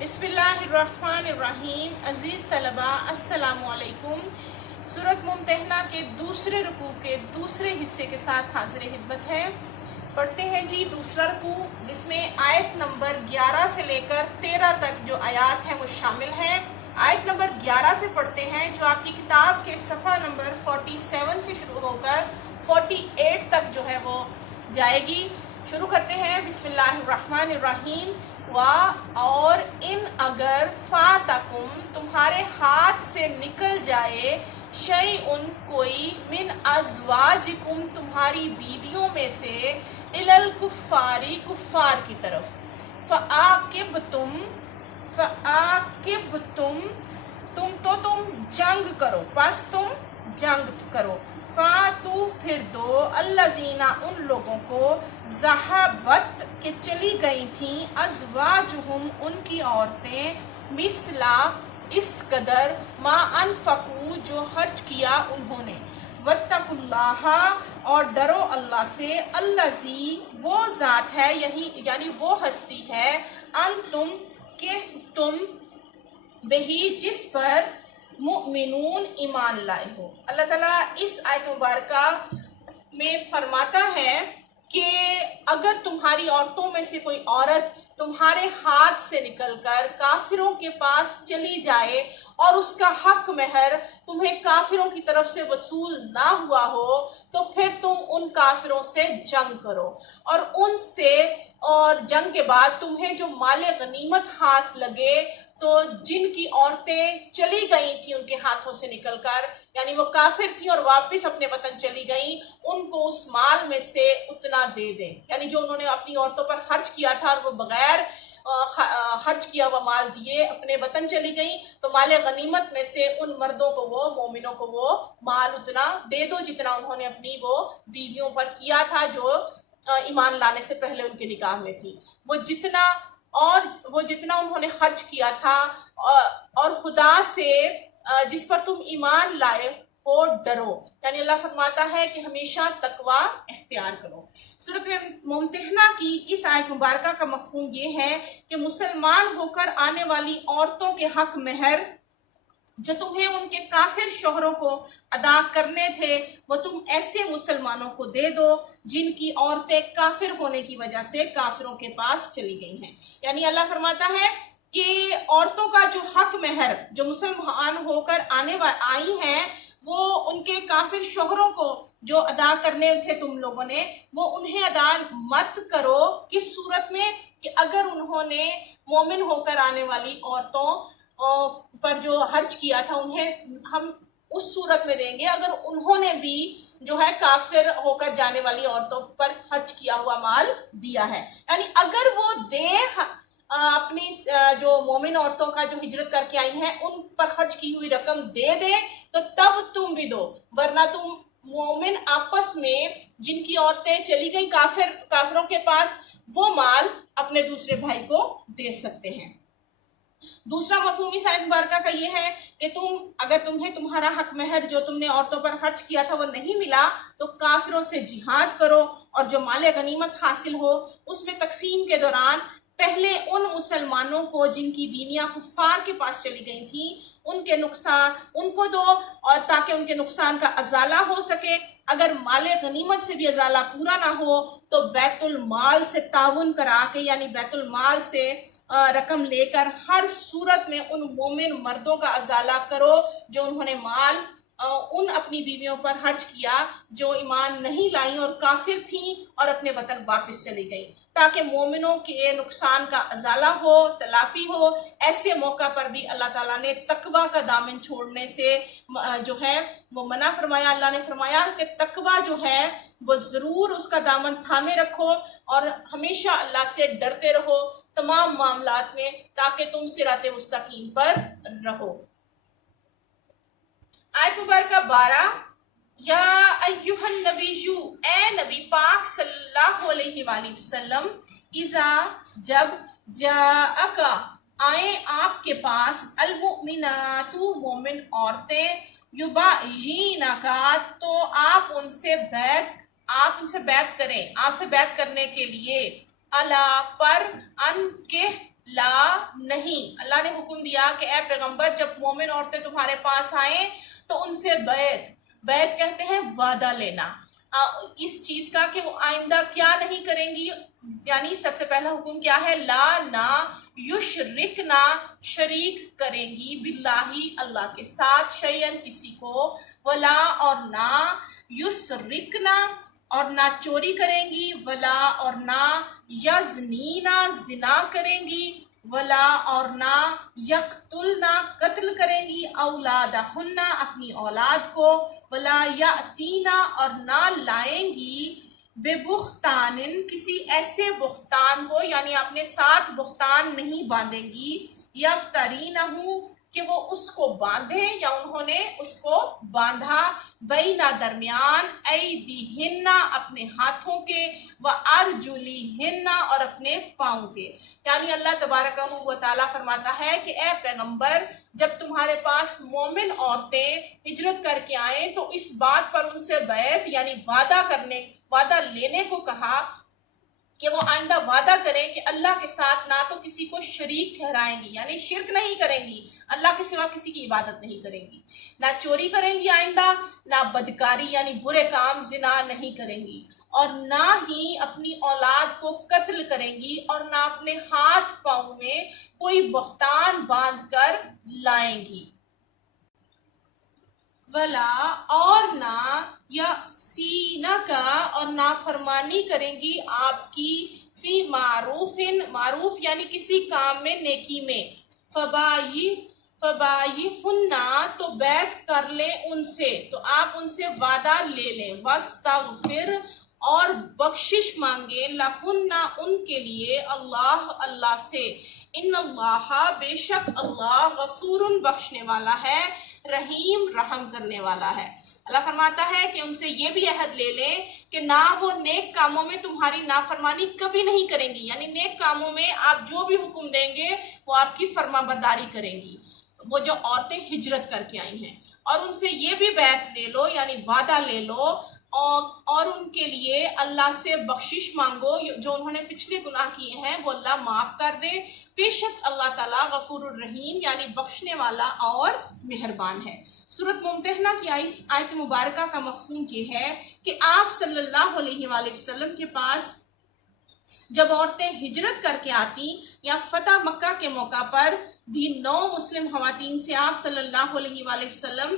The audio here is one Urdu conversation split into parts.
بسم اللہ الرحمن الرحیم۔ عزیز طلباء السلام علیکم۔ سورۃ ممتحنہ کے دوسرے رکوع کے دوسرے حصے کے ساتھ حاضر خدمت ہے۔ پڑھتے ہیں جی دوسرا رکوع، جس میں آیت نمبر 11 سے لے کر 13 تک جو آیات ہیں وہ شامل ہیں۔ آیت نمبر 11 سے پڑھتے ہیں، جو آپ کی کتاب کے صفحہ نمبر 47 سے شروع ہو کر 48 تک جو ہے وہ جائے گی۔ شروع کرتے ہیں بسم اللہ الرحمن الرحیم۔ اور ان اگر فاتکم تمہارے ہاتھ سے نکل جائے شیئن کوئی من ازواجکم تمہاری بیویوں میں سے الالکفاری کفار کی طرف فعاقبتم تم جنگ کرو، پس تم جنگ کرو، فاتو پھر دو الذین ان لوگوں کو ذہبت کہ چلی گئی تھیں ازواجہم ان کی عورتیں مثلا اس قدر ما انفقوا جو خرچ کیا انہوں نے، واتقوا اللہ اور ڈرو اللہ سے، الذی وہ ذات ہے یعنی وہ ہستی ہے، انتم کہ تم بہی جس پر مؤمنون ایمان لائے ہو۔ اللہ تعالیٰ اس آیت مبارکہ میں فرماتا ہے کہ اگر تمہاری عورتوں میں سے کوئی عورت تمہارے ہاتھ سے نکل کر کافروں کے پاس چلی جائے اور اس کا حق مہر تمہیں کافروں کی طرف سے وصول نہ ہوا ہو، تو پھر تم ان کافروں سے جنگ کرو، اور ان سے اور جنگ کے بعد تمہیں جو مال غنیمت ہاتھ لگے تو جن کی عورتیں چلی گئی تھیں ان کے ہاتھوں سے نکل کر، یعنی وہ کافر تھیں اور واپس اپنے وطن چلی گئیں، ان کو اس مال میں سے اتنا دے دیں، یعنی جو انہوں نے اپنی عورتوں پر خرچ کیا تھا اور وہ بغیر خرچ کیا ہوا مال دیے اپنے وطن چلی گئیں، تو مال غنیمت میں سے ان مردوں کو وہ مومنوں کو وہ مال اتنا دے دو جتنا انہوں نے اپنی وہ بیویوں پر کیا تھا جو ایمان لانے سے پہلے ان کے نکاح میں تھی، وہ جتنا انہوں نے خرچ کیا تھا، اور خدا سے جس پر تم ایمان لائے ہو ڈرو، یعنی اللہ فرماتا ہے کہ ہمیشہ تقوی اختیار کرو۔ سورۃ ممتحنہ کی اس آیت مبارکہ کا مفہوم یہ ہے کہ مسلمان ہو کر آنے والی عورتوں کے حق مہر جو تمہیں ان کے کافر شوہروں کو ادا کرنے تھے وہ تم ایسے مسلمانوں کو دے دو جن کی عورتیں کافر ہونے کی وجہ سے کافروں کے پاس چلی گئی ہیں، یعنی اللہ فرماتا ہے کہ عورتوں کا جو حق مہر جو مسلمان ہو کر آئی ہیں وہ ان کے کافر شوہروں کو جو ادا کرنے تھے تم لوگوں نے وہ انہیں ادا مت کرو، کس صورت میں کہ اگر انہوں نے مومن ہو کر آنے والی عورتوں پر جو خرچ کیا تھا انہیں ہم اس صورت میں دیں گے اگر انہوں نے بھی جو ہے کافر ہو کر جانے والی عورتوں پر خرچ کیا ہوا مال دیا ہے، یعنی اگر وہ دیں اپنی جو مومن عورتوں کا جو ہجرت کر کے آئی ہیں ان پر خرچ کی ہوئی رقم دے دے تو تب تم بھی دو، ورنہ تم مومن آپس میں جن کی عورتیں چلی گئی کافروں کے پاس وہ مال اپنے دوسرے بھائی کو دے سکتے ہیں۔ دوسرا مفہوم اس آیت مبارکہ کا یہ ہے کہ اگر تمہیں تمہارا حق مہر جو تم نے عورتوں پر خرچ کیا تھا وہ نہیں ملا تو کافروں سے جہاد کرو، اور جو مال غنیمت حاصل ہو اس میں تقسیم کے دوران پہلے ان مسلمانوں کو جن کی بیویاں کفار کے پاس چلی گئی تھیں ان کو دو، اور تاکہ ان کے نقصان کا ازالہ ہو سکے، اگر مال غنیمت سے بھی ازالہ پورا نہ ہو تو بیت المال سے تعاون کرا کے یعنی بیت المال سے رقم لے کر ہر صورت میں ان مومن مردوں کا ازالہ کرو جو انہوں نے مال ان اپنی بیویوں پر خرچ کیا جو ایمان نہیں لائیں اور کافر تھیں اور اپنے وطن واپس چلی گئیں، تاکہ مومنوں کے نقصان کا ازالہ ہو، تلافی ہو۔ ایسے موقع پر بھی اللہ تعالیٰ نے تقوی کا دامن چھوڑنے سے جو ہے وہ منع فرمایا۔ اللہ نے فرمایا کہ تقوی جو ہے وہ ضرور اس کا دامن تھامے رکھو اور ہمیشہ اللہ سے ڈرتے رہو تمام معاملات میں تاکہ تم صراط مستقیم پر رہو۔ آیت مبارکہ 12، یا ایہا النبی، اے نبی پاک صلی اللہ علیہ وآلہ وسلم، اذا جب جاءکا آئیں آپ کے پاس المؤمنات مومن عورتیں یبایعنکا تو آپ ان سے بیعت کریں، آپ سے بیعت کرنے کے لیے، الا پر ان کے لا نہیں. اللہ نے حکم دیا کہ اے پیغمبر جب مومن عورتیں تمہارے پاس آئیں تو ان سے بیعت کہتے ہیں وعدہ لینا اس چیز کا کہ وہ آئندہ کیا نہیں کریں گی. یعنی سب سے پہلا حکم کیا ہے؟ لا نہ یشرکنا شریک کریں گی باللہ اللہ کے ساتھ شیئن کسی کو، ولا اور نہ یسرکنا اور نہ چوری کریں گی، ولا اور نہ یزنینا زنا کریں گی، ولا اور نہ یقتلنا قتل کریں گی اولادہن اپنی اولاد کو، ولا یاتینا اور نہ لائیں گی بے بختان کسی ایسے بہتان کو، یعنی اپنے ساتھ بہتان نہیں باندھیں گی، یفترینہ کہ وہ اس کو باندھے یا انہوں نے اس کو باندھا، بینا درمیان ایدیہن اپنے ہاتھوں کے، وارجلیہن اور اپنے پاؤں کے. یعنی اللہ تبارک و تعالیٰ فرماتا ہے کہ اے پیغمبر جب تمہارے پاس مومن عورتیں ہجرت کر کے آئیں تو اس بات پر ان سے بیعت یعنی وعدہ لینے کو کہا کہ وہ آئندہ وعدہ کریں کہ اللہ کے ساتھ نہ تو کسی کو شریک ٹھہرائیں گی، یعنی شرک نہیں کریں گی، اللہ کے سوا کسی کی عبادت نہیں کریں گی، نہ چوری کریں گی آئندہ، نہ بدکاری یعنی برے کام زنا نہیں کریں گی، اور نہ ہی اپنی اولاد کو قتل کریں گی، اور نہ اپنے ہاتھ پاؤں میں کوئی بہتان باندھ کر لائیں گی. ولا اور نہ یا سینہ کا اور نافرمانی کریں گی آپ کی فی معروف یعنی کسی کام میں نیکی میں، فبایعہن تو بیعت کر لیں ان سے، تو آپ ان سے وعدہ لے لیں، واستغفر اور بخشش مانگے لہن ان کے لیے اللہ سے، ان اللہ بے شک اللہ غفور بخشنے والا ہے، رحیم رحم کرنے والا ہے. اللہ فرماتا ہے کہ ان سے یہ بھی عہد لے لیں کہ نہ وہ نیک کاموں میں تمہاری نافرمانی کبھی نہیں کریں گی، یعنی نیک کاموں میں آپ جو بھی حکم دیں گے وہ آپ کی فرما برداری کریں گی، وہ جو عورتیں ہجرت کر کے آئی ہیں. اور ان سے یہ بھی بیعت لے لو یعنی وعدہ لے لو اور ان کے لیے اللہ سے بخشش مانگو، جو انہوں نے پچھلے گناہ کیے ہیں وہ اللہ معاف کر دے، بے شک اللہ تعالیٰ غفور الرحیم یعنی بخشنے والا اور مہربان ہے. سورۃ ممتحنہ کی آیت مبارکہ کا مفہوم یہ ہے کہ آپ صلی اللہ علیہ وآلہ وسلم کے پاس جب عورتیں ہجرت کر کے آتی یا فتح مکہ کے موقع پر بھی 9 مسلم خواتین سے آپ صلی اللہ علیہ وآلہ وسلم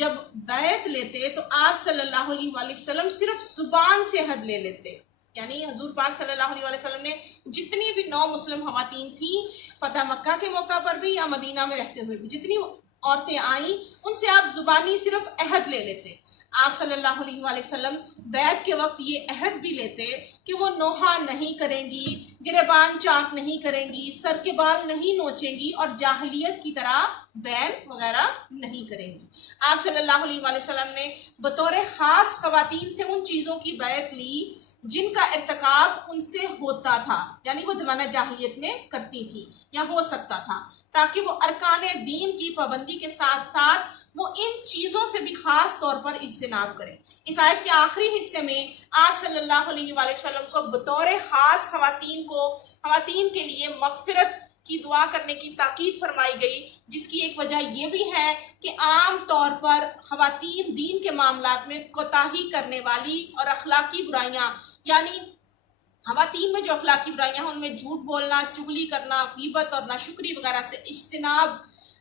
جب بیعت لیتے تو آپ صلی اللہ علیہ وآلہ وسلم صرف زبان سے عہد لے لیتے. یعنی حضور پاک صلی اللہ علیہ وسلم نے جتنی بھی 9 مسلم خواتین تھیں فتح مکہ کے موقع پر بھی یا مدینہ میں رہتے ہوئے بھی جتنی عورتیں آئیں ان سے آپ زبانی صرف عہد لے لیتے. آپ صلی اللہ علیہ وآلہ وسلم بیعت کے وقت یہ عہد بھی لیتے کہ وہ نوحہ نہیں کریں گی، گریبان چاک نہیں کریں گی، سر کے بال نہیں نوچیں گی اور جاہلیت کی طرح بین وغیرہ نہیں کریں گی. آپ صلی اللہ علیہ وآلہ وسلم نے بطور خاص خواتین سے ان چیزوں کی بیعت لی جن کا ارتکاب ان سے ہوتا تھا، یعنی وہ زمانہ جاہلیت میں کرتی تھی یا ہو سکتا تھا، تاکہ وہ ارکان دین کی پابندی کے ساتھ ساتھ وہ ان چیزوں سے بھی خاص طور پر اجتناب کریں. اس آیت کے آخری حصے میں آپ صلی اللہ علیہ وآلہ وسلم کو بطور خاص خواتین کے لیے مغفرت کی دعا کرنے کی تاکید فرمائی گئی، جس کی ایک وجہ یہ بھی ہے کہ عام طور پر خواتین دین کے معاملات میں کوتاہی کرنے والی اور اخلاقی برائیاں، یعنی خواتین میں جو اخلاقی برائیاں ہیں ان میں جھوٹ بولنا، چغلی کرنا، غیبت اور ناشکری وغیرہ سے اجتناب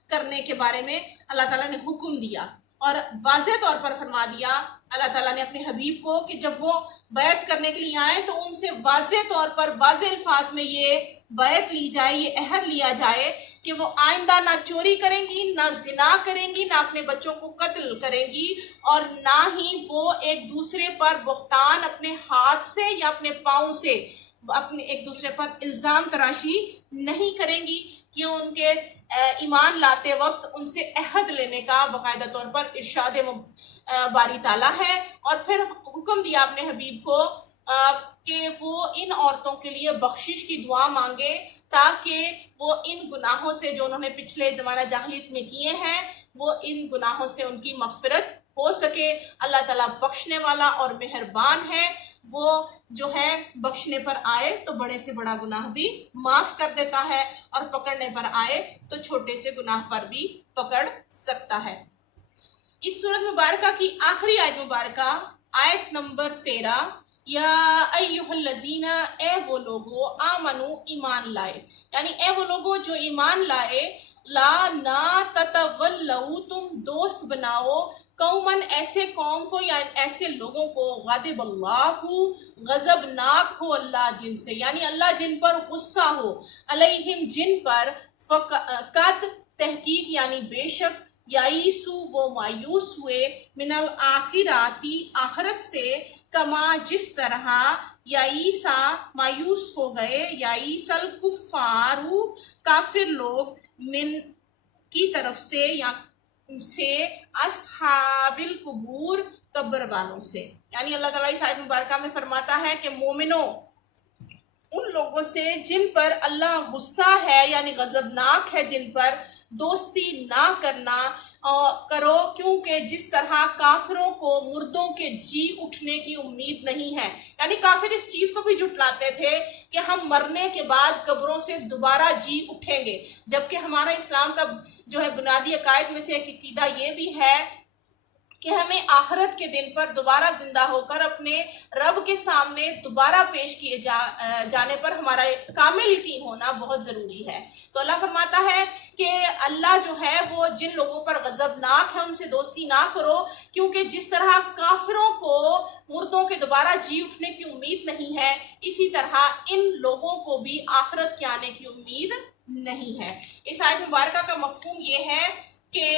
کرنے کے بارے میں اللہ تعالیٰ نے حکم دیا اور واضح طور پر فرما دیا اللہ تعالیٰ نے اپنے حبیب کو کہ جب وہ بیعت کرنے کے لیے آئیں تو ان سے واضح طور پر واضح الفاظ میں یہ بیعت لی جائے، یہ عہد لیا جائے کہ وہ آئندہ نہ چوری کریں گی، نہ زنا کریں گی، نہ اپنے بچوں کو قتل کریں گی، اور نہ ہی وہ ایک دوسرے پر بہتان اپنے ہاتھ سے یا اپنے پاؤں سے اپنے ایک دوسرے پر الزام تراشی نہیں کریں گی، کہ ان کے ایمان لاتے وقت ان سے عہد لینے کا باقاعدہ طور پر ارشاد باری تعالیٰ ہے. اور پھر حکم دیا اپنے حبیب کو کہ وہ ان عورتوں کے لیے بخشش کی دعا مانگے تاکہ وہ ان گناہوں سے جو انہوں نے پچھلے زمانہ جاہلیت میں کیے ہیں وہ ان گناہوں سے ان کی مغفرت ہو سکے. اللہ تعالیٰ بخشنے والا اور مہربان ہے، وہ جو ہے بخشنے پر آئے تو بڑے سے بڑا گناہ بھی معاف کر دیتا ہے، اور پکڑنے پر آئے تو چھوٹے سے گناہ پر بھی پکڑ سکتا ہے۔ اس سورت مبارکہ کی آخری آیت مبارکہ آیت نمبر 13، یا ایہا الذین، اے وہ لوگو، آمنو، ایمان لائے، یعنی اے وہ لوگو جو ایمان لائے، لا نا تتولو، تم دوست بناؤ، قومن، ایسے قوم کو یا ایسے لوگوں کو، غضب اللہ، غضبناک ہو اللہ جن سے، یعنی اللہ جن پر غصہ ہو، علیہم، جن پر، قد، تحقیق یعنی بے شک، یائیسو، وہ مایوس ہوئے، من الآخراتی، آخرت سے، کما، جس طرح، یائیسا، مایوس ہو گئے، یائیس الکفارو، کافر لوگ، من، کی طرف سے، یا سے، اصحاب القبور، قبر والوں سے۔ یعنی اللہ تعالیٰ اس آیت مبارکہ میں فرماتا ہے کہ مومنوں، ان لوگوں سے جن پر اللہ غصہ ہے، یعنی غضبناک ہے، جن پر دوستی نہ کرو، کیونکہ جس طرح کافروں کو مردوں کے جی اٹھنے کی امید نہیں ہے، یعنی کافر اس چیز کو بھی جھٹلاتے تھے کہ ہم مرنے کے بعد قبروں سے دوبارہ جی اٹھیں گے، جبکہ ہمارا اسلام کا جو ہے بنیادی عقائد میں سے ایک عقیدہ یہ بھی ہے کہ ہمیں آخرت کے دن پر دوبارہ زندہ ہو کر اپنے رب کے سامنے دوبارہ پیش کیے جانے پر ہمارا کامل یقین ہونا بہت ضروری ہے۔ تو اللہ فرماتا ہے کہ اللہ جو ہے وہ جن لوگوں پر غضبناک ہے ان سے دوستی نہ کرو، کیونکہ جس طرح کافروں کو مردوں کے دوبارہ جی اٹھنے کی امید نہیں ہے، اسی طرح ان لوگوں کو بھی آخرت کے آنے کی امید نہیں ہے۔ اس آیت مبارکہ کا مفہوم یہ ہے کہ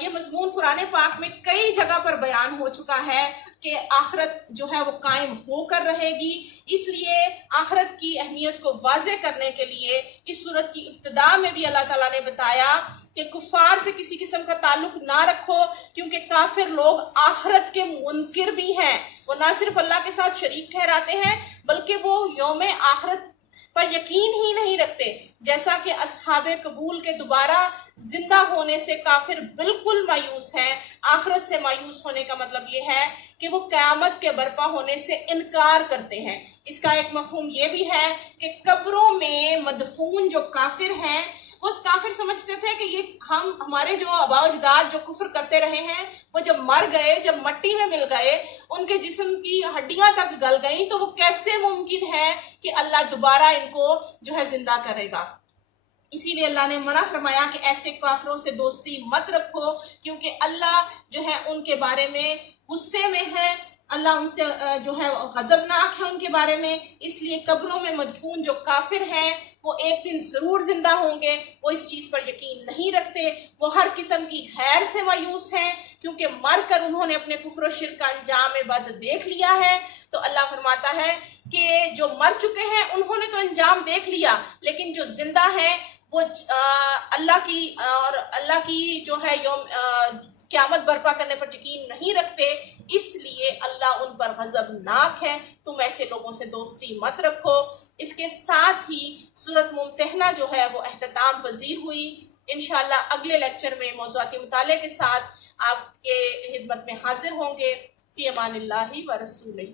یہ مضمون قرآن پاک میں کئی جگہ پر بیان ہو چکا ہے کہ آخرت جو ہے وہ قائم ہو کر رہے گی، اس لیے آخرت کی اہمیت کو واضح کرنے کے لیے اس سورت کی ابتدا میں بھی اللہ تعالیٰ نے بتایا کہ کفار سے کسی قسم کا تعلق نہ رکھو، کیونکہ کافر لوگ آخرت کے منکر بھی ہیں، وہ نہ صرف اللہ کے ساتھ شریک ٹھہراتے ہیں بلکہ وہ یوم آخرت پر یقین ہی نہیں رکھتے، جیسا کہ اصحاب قبول کے دوبارہ زندہ ہونے سے کافر بالکل مایوس ہیں۔ آخرت سے مایوس ہونے کا مطلب یہ ہے کہ وہ قیامت کے برپا ہونے سے انکار کرتے ہیں۔ اس کا ایک مفہوم یہ بھی ہے کہ قبروں میں مدفون جو کافر ہیں، وہ کافر سمجھتے تھے کہ یہ ہمارے جو آباء و اجداد جو کفر کرتے رہے ہیں، وہ جب مر گئے، جب مٹی میں مل گئے، ان کے جسم کی ہڈیاں تک گل گئیں، تو وہ کیسے ممکن ہے کہ اللہ دوبارہ ان کو جو ہے زندہ کرے گا۔ اسی لیے اللہ نے منع فرمایا کہ ایسے کافروں سے دوستی مت رکھو، کیونکہ اللہ جو ہے ان کے بارے میں غصے میں ہے، اللہ ان سے جو ہے غضبناک ہے ان کے بارے میں، اس لیے قبروں میں مدفون جو کافر ہیں وہ ایک دن ضرور زندہ ہوں گے، وہ اس چیز پر یقین نہیں رکھتے، وہ ہر قسم کی خیر سے مایوس ہیں، کیونکہ مر کر انہوں نے اپنے کفر و شرک کا انجام بد دیکھ لیا ہے۔ تو اللہ فرماتا ہے کہ جو مر چکے ہیں انہوں نے تو انجام دیکھ لیا، لیکن جو زندہ ہیں وہ اللہ کی جو ہے یوم قیامت برپا کرنے پر یقین نہیں رکھتے، اس لیے اللہ ان پر غضبناک ہے۔ تم ایسے لوگوں سے دوستی مت رکھو۔ اس کے ساتھ ہی سورت ممتحنہ جو ہے وہ اختتام پذیر ہوئی۔ انشاءاللہ اگلے لیکچر میں موضوعاتی مطالعے کے ساتھ آپ کے خدمت میں حاضر ہوں گے۔ فی امان اللہ و رسولہ۔